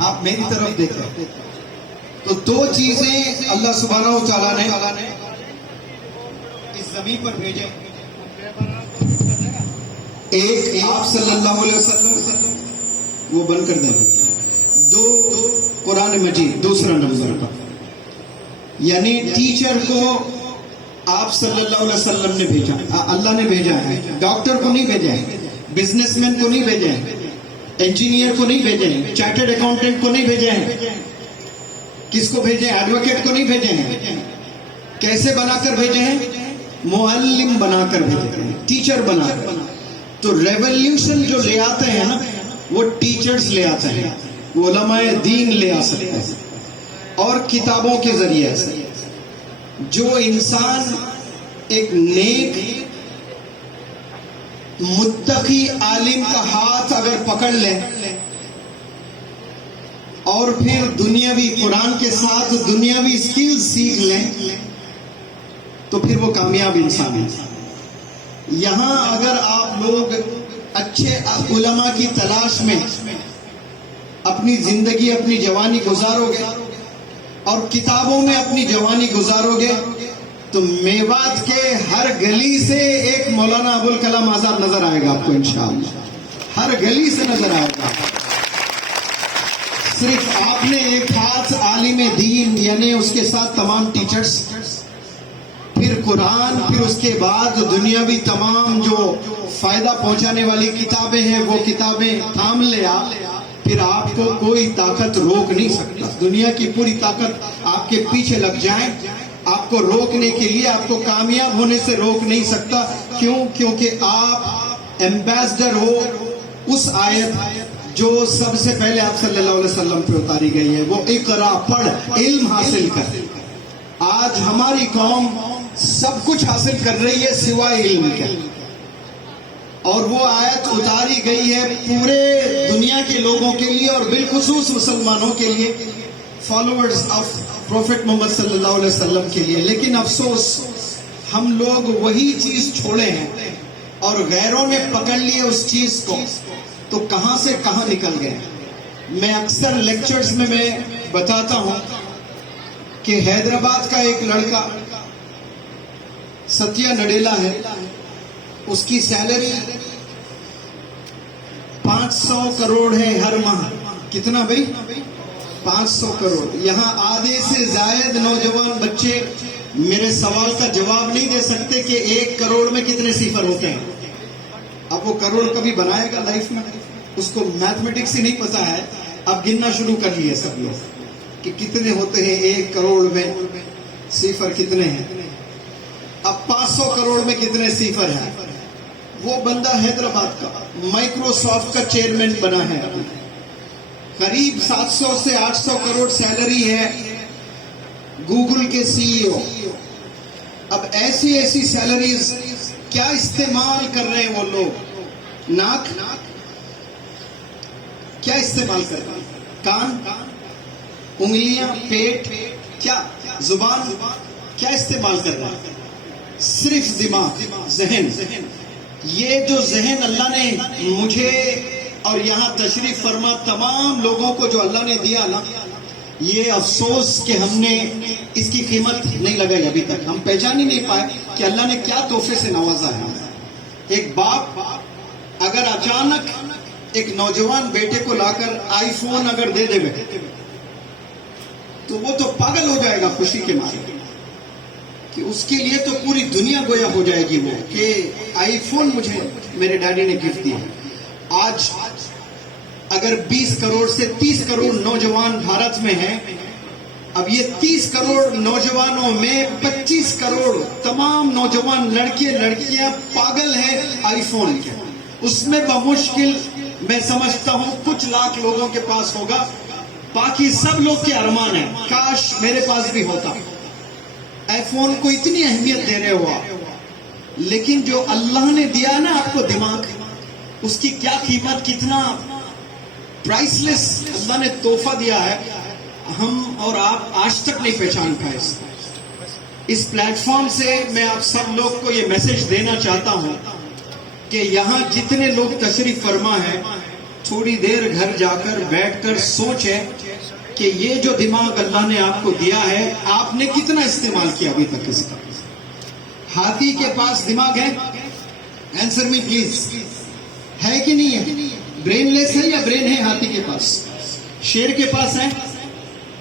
آپ میری طرف دیکھیں تو دو چیزیں اللہ سبحانہ و تعالیٰ نے اس زمین پر بھیجے. ایک آپ صلی اللہ علیہ وسلم وہ بند کر دیں. دو قرآن مجید دوسرا نمبر پر، یعنی ٹیچر کو آپ صلی اللہ علیہ وسلم نے بھیجا، اللہ نے بھیجا ہے. ڈاکٹر کو نہیں بھیجا ہے، بزنس مین کو نہیں بھیجا ہے، انجینئر کو نہیں بھیجے ہیں، چارٹرڈ اکاؤنٹنٹ کو نہیں بھیجے ہیں. کس کو بھیجے ہیں؟ ایڈوکیٹ کو نہیں بھیجے ہیں. کیسے بنا کر بھیجے ہیں؟ معلم بنا کر بھیجے ہیں، ٹیچر بنا کر. تو ریولیوشن جو لے آتے ہیں نا وہ ٹیچرز لے آتے ہیں، علماء دین لے آ سکتے ہیں. اور کتابوں کے ذریعے سے جو انسان ایک نیک متقی عالم کا ہاتھ اگر پکڑ لے اور پھر دنیاوی قرآن کے ساتھ دنیاوی سکل سیکھ لیں تو پھر وہ کامیاب انسان ہے. یہاں اگر آپ لوگ اچھے علماء کی تلاش میں اپنی زندگی اپنی جوانی گزارو گے اور کتابوں میں اپنی جوانی گزارو گے تو میوات کے ہر گلی سے ایک مولانا ابوالکلام آزاد نظر آئے گا آپ کو انشاءاللہ. ہر گلی سے نظر آئے گا. صرف آپ نے ایک ہاتھ عالم دین یعنی اس کے ساتھ تمام ٹیچرز، پھر قرآن، پھر اس کے بعد دنیاوی تمام جو فائدہ پہنچانے والی کتابیں ہیں وہ کتابیں تھام لیا، پھر آپ کو کوئی طاقت روک نہیں سکتا. دنیا کی پوری طاقت آپ کے پیچھے لگ جائے، آپ کو روکنے کے لیے، آپ کو کامیاب ہونے سے روک نہیں سکتا. کیوں؟ کیونکہ آپ ایمبیسڈر ہو اس آیت جو سب سے پہلے آپ صلی اللہ علیہ وسلم پہ اتاری گئی ہے، وہ اقرا، پڑھ، علم حاصل کر. آج ہماری قوم سب کچھ حاصل کر رہی ہے سوائے علم کے، اور وہ آیت اتاری گئی ہے پورے دنیا کے لوگوں کے لیے اور بالخصوص مسلمانوں کے لیے، فالوورز آف پروفیٹ محمد صلی اللہ علیہ وسلم کے لیے. لیکن افسوس ہم لوگ وہی چیز چھوڑے ہیں اور غیروں نے پکڑ لیے اس چیز کو، تو کہاں سے کہاں نکل گئے. میں اکثر لیکچرز میں بتاتا ہوں کہ حیدرآباد کا ایک لڑکا ستیہ نڈیلا ہے، اس کی سیلری 500 کروڑ ہے ہر ماہ. کتنا بھائی؟ 500 کروڑ. یہاں آدھے سے زائد نوجوان بچے میرے سوال کا جواب نہیں دے سکتے کہ 1 کروڑ میں کتنے صفر ہوتے ہیں. اب وہ کروڑ کبھی بنائے گا لائف میں؟ اس کو میتھمیٹکس ہی نہیں پتا ہے. اب گننا شروع کر لیے سب لوگ کہ کتنے ہوتے ہیں 1 کروڑ میں صفر کتنے ہیں. اب 500 کروڑ میں کتنے صفر ہیں. وہ بندہ حیدرآباد کا مائکروسافٹ کا چیئرمین بنا ہے، قریب 700 سے 800 کروڑ سیلری ہے. گوگل کے CEO. اب ایسی سیلریز کیا استعمال کر رہے ہیں وہ لوگ؟ ناک کیا استعمال کر رہے ہیں؟ کان، انگلیاں، پیٹ، کیا زبان کیا استعمال کر رہا ہے؟ صرف دماغ، ذہن. یہ جو ذہن اللہ نے مجھے اور یہاں تشریف فرما تمام لوگوں کو جو اللہ نے دیا نا، یہ افسوس کہ ہم نے اس کی قیمت نہیں لگائی ابھی تک. ہم پہچان ہی نہیں پائے کہ اللہ نے کیا تحفے سے نوازا ہے. ایک باپ اگر اچانک ایک نوجوان بیٹے کو لا کر آئی فون اگر دے دے تو وہ تو پاگل ہو جائے گا خوشی کے مارے کہ اس کے لیے تو پوری دنیا گویا ہو جائے گی وہ کہ آئی فون مجھے میرے ڈیڈی نے گفٹ دیا. آج اگر 20 کروڑ سے 30 کروڑ نوجوان بھارت میں ہیں، اب یہ 30 کروڑ نوجوانوں میں 25 کروڑ تمام نوجوان لڑکے لڑکیاں پاگل ہیں آئی فون کے. اس میں بمشکل میں سمجھتا ہوں کچھ لاکھ لوگوں کے پاس ہوگا، باقی سب لوگ کے ارمان ہیں کاش میرے پاس بھی ہوتا. آئی فون کو اتنی اہمیت دے رہے ہوا، لیکن جو اللہ نے دیا نا آپ کو دماغ، اس کی کیا قیمت، کتنا پرائس لیس اللہ نے تحفہ دیا ہے، ہم اور آپ آج تک نہیں پہچان پائے. اس پلیٹ فارم سے میں آپ سب لوگ کو یہ میسج دینا چاہتا ہوں کہ یہاں جتنے لوگ تشریف فرما ہیں تھوڑی دیر گھر جا کر بیٹھ کر سوچیں کہ یہ جو دماغ اللہ نے آپ کو دیا ہے آپ نے کتنا استعمال کیا ابھی تک اس کا. ہاتھی کے پاس دماغ ہے؟ Answer me please. ہے کہ نہیں ہے؟ برین لیس ہے یا برین ہے ہاتھی کے پاس؟ شیر کے پاس ہے؟